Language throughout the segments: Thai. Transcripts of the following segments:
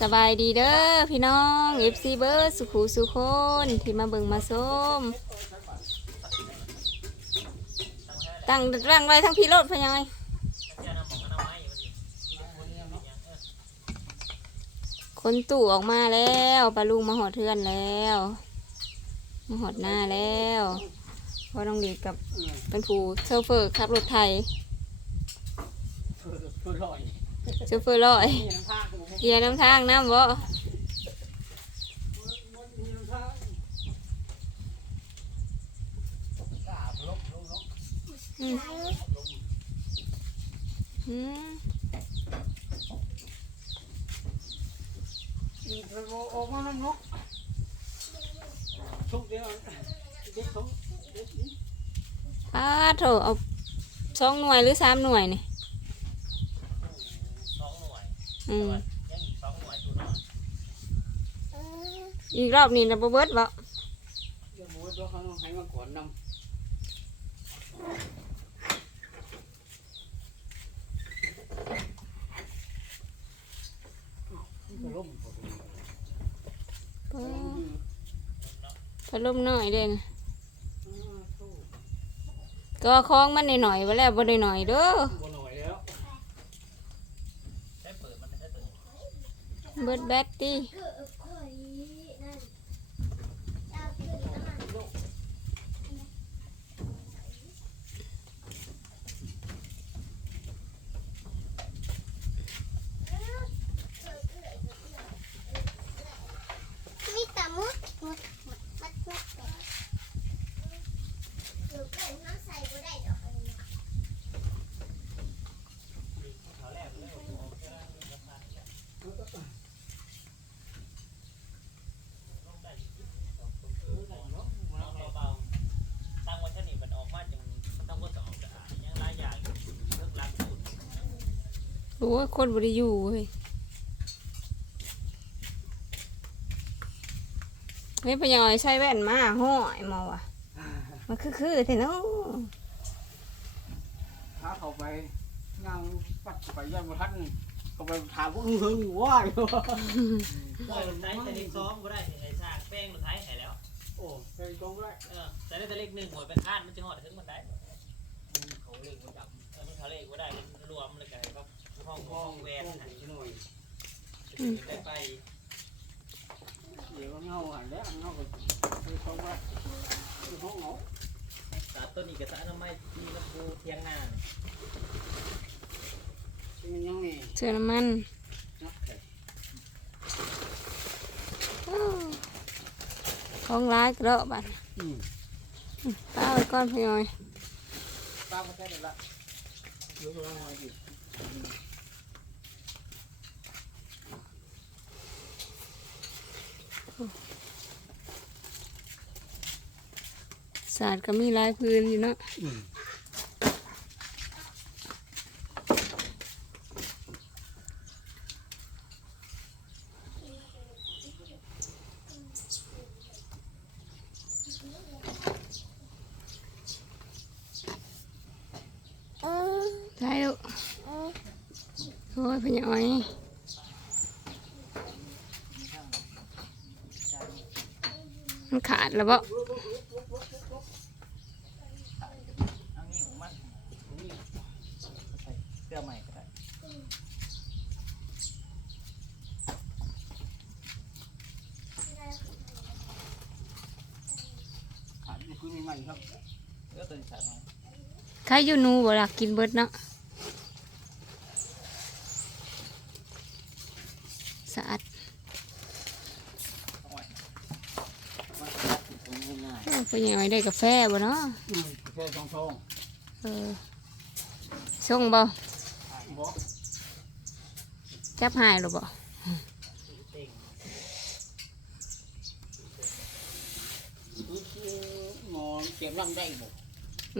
สบายดีเด้อพี่น้อง FC เบิร์ดสุขูสุคนที่มาเบิ่งมาส้มตั้งรังไว้ทั้งพี่รดพยอยคนตู่ออกมาแล้วปลาลุงมาหอดเทือนแล้วมาหอดหน้าแล้วพอน้องดีกับเป็นผู้โชเฟอร์ขับรถไทย คือร่อยโชเฟอร์ลอยมีน้ำผ้ากูให้เกียร์น้ำทางน้ำบ่มีน้ำผ้ากราบลบลบลบอืมอืมมีกระโออกมาน้ำนกทุกเดียวเด็กสองเด็กนี้ป้าโถเอาสองหน่วยหรือสามหน่วยนี่ สองหน่วย อืมยังอีกสองหน่วยตัวน้อยอีกรอบนี้นะบ่เบิดบ่เดี๋ยวหมูตัวเขาต้องให้มาก่อนนำก็ล่มพอดีป้าพัดลมหน่อยเด้นะอ่าโธ่ก็คล้องมันหน่อยๆไว้แล้วบ่ได้หน่อยเด้อ บ่หน่อยแล้ว ใช้เปิดมันไม่ใช่เปิด เบิดแบตตี้ มีแต่มุดมุดมุดมุดมุดหรือเป็นน้ำใส่ก็ได้ดอกอันนี้ เขาแรกเลยโอ้โหแค่นั้นราคาเนี่ยลงได้ยี่สิบสองตัวคือใส่เนาะมันเอาเบาๆตั้งไว้แค่นี้มันออกมาจังมันต้องก็จะออกจะอ่านยังหลายอย่างอยู่เรื่องล้างสูตร โอ้ยคนบ่ได้อยู่เฮ้ยไม่พะยอยใส่แว่นมาห้อยมาว่ะมันคือคือๆแท้เนาะถ้าเขาไปย่างปัดไปย่างประทัดนี่ก็ไปถามพวกหึงๆว่าอยู่ได้ใช้แต่เล็กซ้อมก็ได้ไอ้ซากแป้งหรือไทยให้แล้ว โอ้เป็นกองไรเออแต่ได้แต่เล็กหนึ่งหมดไปคาดมันจะหอดถึงมันได้เขาเล็กมันจับเออมันเขาเล็กก็ได้รวมเลยกันครับ ห้องห้องแวนหันหน่อยไปไปเดี๋ยวเงาหันแล้วเงาไปไปกองไรคือห้องเหงาสาต้นอีกกับสาทำไมมีกระปูเทียงงานเป็นยังนี่เสื้อน้ำมันนักแข่งของร้ายกระบัดอืมป้าไว้ก่อนพะยอยตามมาแค่นี้ละยกร่างม ศาสตร์ก็มีหลายพื้นอยู่เนาะใช่ลูกโอ้ยพะยอยมันขาดแล้วบ่ เอางี้ของมันนี่ใส่เสื้อใหม่ก็ได้ ขา ดนี่คือมีมันครับเสื้อตัวนี้ใส่มาใครอยู่หนูบ่ลักกินเบิดเนาะสะอาดเอาไว้มันขาดตรงนี้ง่ายโอ้ยพะยอยได้กาแฟบ่เนาะอืมแค่ทองทองเออส่งบ่ บอก จับหายหรือบ่ เต่ง หมอ เก็บร่างได้บ่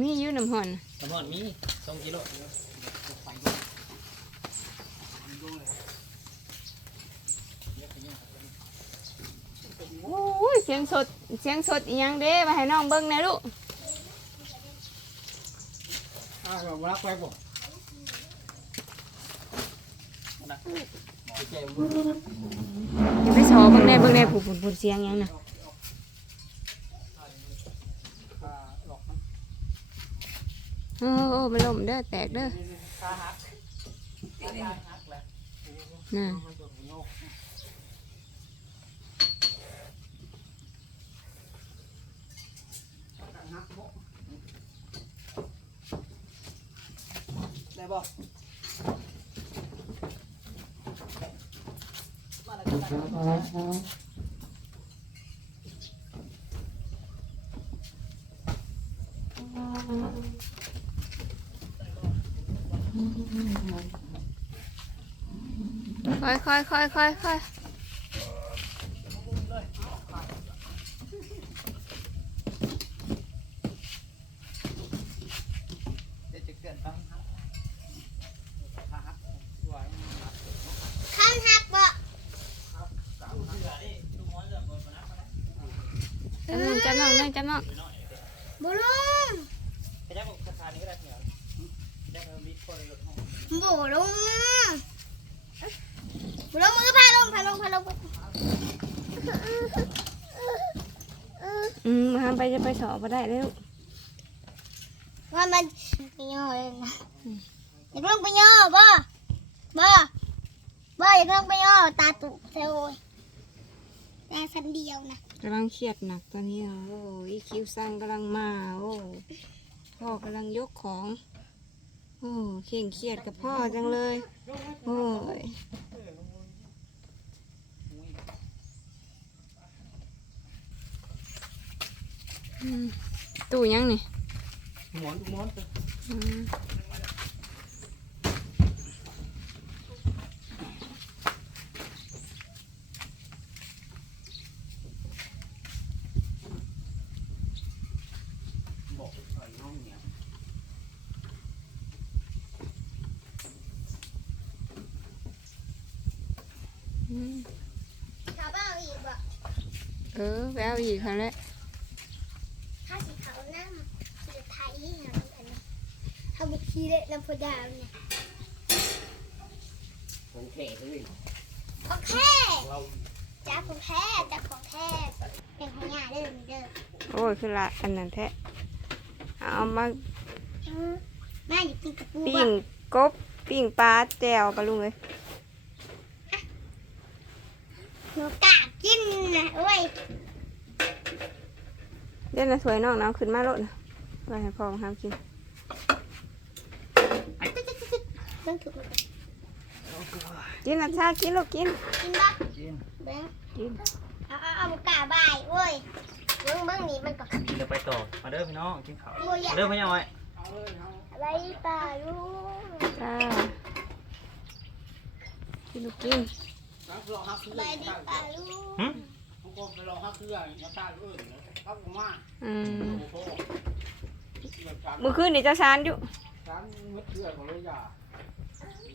มีอยู่น้ำห่อนสมอนมีสองกิโลไปดูเลยโอ้ยเสียงสดเสียงสดอีหยังเด้มาให้น้องเบิ่งแหน่ลูกอ้าวเรารักไปบ่นะแก้มืออย่าไปสอเบิ่งแน่เบิ่งแน่ผู้ผู้ผู้เสียงหยังน่ะ อ่าหลอกมัน โอ้โอ้มันล่มเด้อแตกเด้อน่ะได้บ่มาแล้วก็ได้ ค่อยค่อยค่อยค่อยค่อยจะเกิดต้องหักข้ามหักบ่เสือนี่ดูม้อนเสือบนมานะมานะจำน้องจำน้องนึงจำน้องไปหน่อยเดี๋ยวบุลุงไปได้ผมาถานี้ก็ได้เนียวได้ผมวิทย์คนละยศห้องบุลุงบุลุงมือ พาลงพาลงพาลงอืมมาทำไปจะไปสอบมาได้แล้วว่ามันไปย่อเลยนะอยากลงไปย่อบ่บ่บ่อยากลงไปย่อตาตุเซลตาสันเดียวนะกำลังเครียดหนักตอนนี้อะโอ้ยคิวซังกำลังมาโอ้พ่อกำลังยกของ โอ้เข่งเครียดกับพ่อจังเลย โอ้ยอืม ตู้ยังนี่หมอนหมอนอืมบอกใส่น้องเนี่ยอืมเขาบ้าอีกบ่เออแววอีกครั้งแล้ว ถ้าสีขาวน้ำสีไทยนี่นะอันนี้เขาบุกทีเละน้ำพุดาวเนี่ยของแขกเลยของแท้จ้าของแท้จ้าของแท้เป็นของยาเด้อมีเด้อโอ้ยคือละอันนั้นแท้เอามาอืมแม่อยากกินกระปูปิ้บ่งกบปิ้งปลาแจ่วปลาลุงเลยหนูกล้ากินนะโอ้ยเล่นนะสวยน้องน้ำขึ้นมาโลดนะไปให้พ่อมาห้ามกิน เบิ่งถูกกินนะชากินลูกกิน กินบ่กินเบิ่งกิน เอาเอาเอาบุกกาบายโอ้ยเบิ่งเบิ่งนี่มันก็เดี๋ยวไปต่อ มาเด้อพี่น้องกินข้าวมาเด้อพี่น้องไว้อาเลยเอาอะไรป่าลูกจ้ากินลูกกินอะไรป่าลูกหึทุกคนไปลองฮักเสื้ออย่าตาเอื่นครับผมว่าอืมโอ้โหเมื่อคืนนี่จ้าชานอยู่สามเม็ดเสื้อของเลยอย่า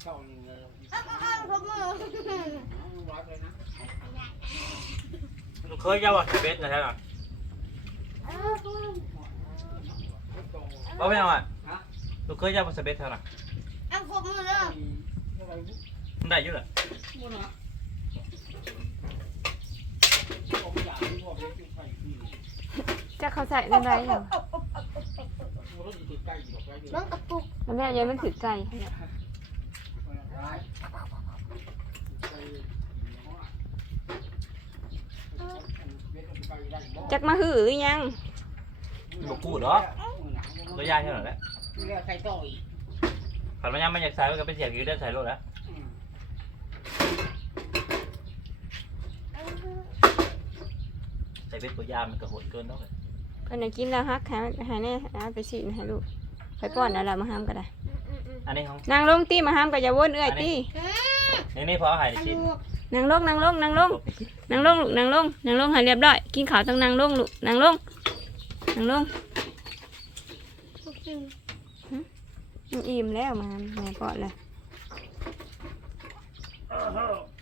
เช่านี่เลยเอาเอาเอาพวกมือร้อยเลยนะลูกเคยยาวอะเบสนะใช่ไหมเอาพวกมือบ่พี่น้องอะลูกเคยยาวเบสเท่าไหร่เอาพวกมือเลยอะไรมันได้อยู่เหรอบุญนะผมอยากให้พ่อเล็กไปที่จะเขาใส่ได้ไรเหรอบุญอยู่ใกล้อยู่ใกล้อยู่เบิ่งกระปุกแล้วแม่ยังมันถือใจเนี่ย ร้ายใจจักมาหือหรือยังลูกกูดอกตัวยาเท่าไหร่แล้วเรียกใครต่ออีกขันมันยังไม่อยากใส่ก็เป็นเสียงยืดได้ใส่รถแล้วใส่เบสตัวยามันก็โหดเกินแล้วเลยเพิ่นน่ะกินแล้วฮักหาหาแน่เอาไปฉีดให้ลูกไปป้อนอะไรมาห้ามก็ได้อันนี้ของนางลงตีมาห้ามก็อย่าวนเอื้อยตีนี่นี่พอเอาใหายกระชิ้นดูก นางลงนางลงนางลงนางลงลูกนางลงนางลงให้เรียบร้อยกินข้าวต้องนางลงลูกนางลงนางลงมันอิ่มแล้วมาแม่ป้อนเลย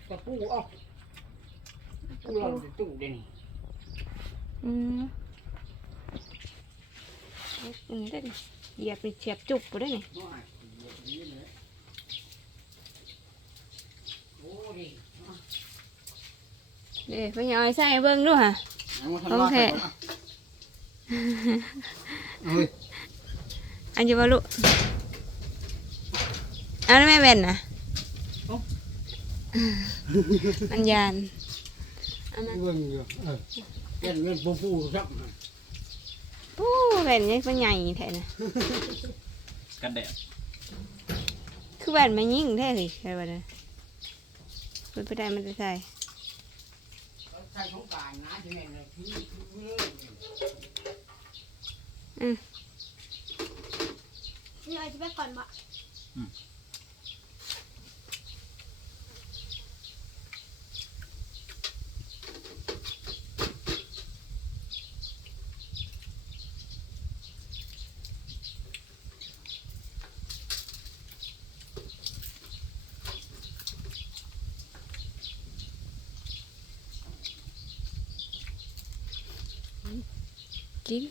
กระปูอะปูเราตู้เด่นอืมอืมเด้นเหยียบไปเฉียบจุกไปได้นี่น้อยนี่เลย เด้ไปยอยใส่เบิ่งดูฮะเอามาทำลายไปก่อนนะเอาเฮ้ยอันจะบ่ลูกเอาแล้วแม่แว่นน่ะอันยานอันนั้นเบิ่งอยู่เออเล่นเล่นปูปูครับปู้แว่นยังเป็นใหญ่แท้น่ะกันแดดคือแว่นมันยิ่งแท้สิใช่ป่ะเนี่ยเปิดไปได้มันจะใส่ ใช้สงกรารนะจะเห็นเลยคือคือนี่เราจะไปก่อนบ่ กิน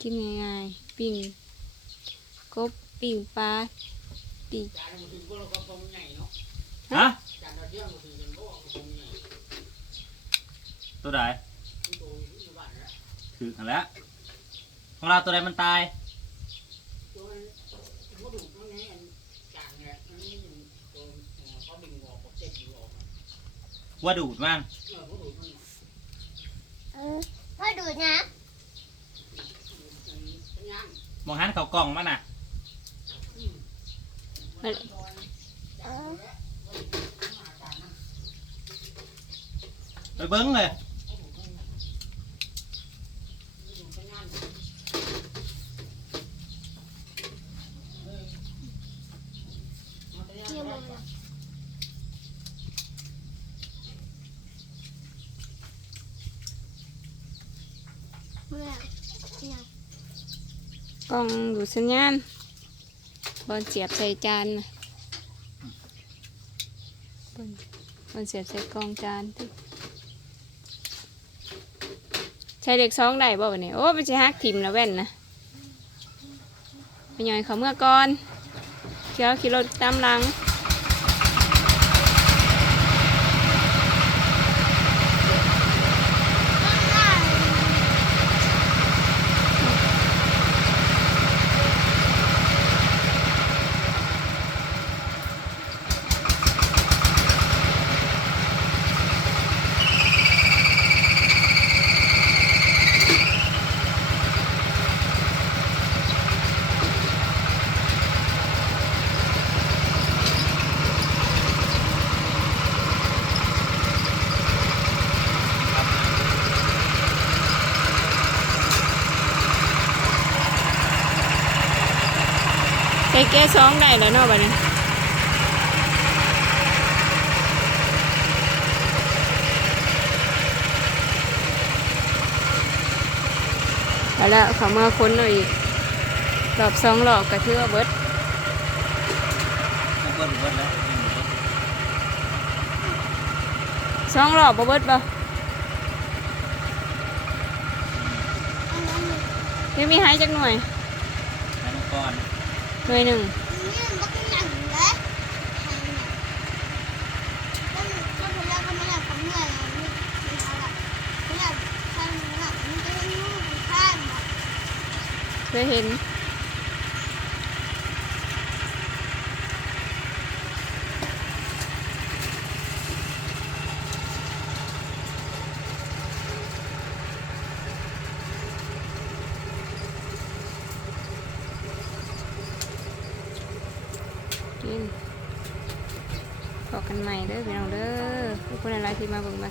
กินง่ายๆปิ้งกบปิ้งปลาปิ้งจานมันถึงก็เราก็คงใหญ่เนาะฮะจานเราเที่ยงมันถึงก็ว่าคงใหญ่ตัวใดที่โตอยู่บ้านแล้วถือกันแล้วของเราตัวใดมันตายตัวมันเขาดูตรงนี้อันจานเนี่ยอันนี้ตัวเขาดึงออกเขาเจ็บอยู่ออกว่าดูดมัน เออเขาดูมันเออพ่อดูดนะเป็นงานมองหันเขากล่องมันน่ะเออไปเบิ้งเลย เยี่ยมเลยเมื่อเนี่ย กล้องดูดสัญญาณบอลเสียบใส่จานบอลบอลเสียบใส่กล้องจานติใช้เด็กสองได้บ่เนี่ยโอ้ไปใช้ฮักทิมแล้วแว่นนะไปย่อยเขาเมื่อก่อนเที่ยวขี่รถตามหลัง แก้สองได้แล้วเนาะบัดนี้ไปแล้วเขามาค้นหน่อยอีกรอบสองรอบก็ถือว่าเบิดมันเบิ้ลเบิ้ลแล้วสองรอบบ่เบิดบ่ยังมีหายจักหน่วยให้มังกรหน่วยหนึ่งเนี่ยมันก็หนั หน่อยหนมันอะไรไม่ได้ใช่มันหนักมันจะต้องรู้มันข้ามอะเคยเห็น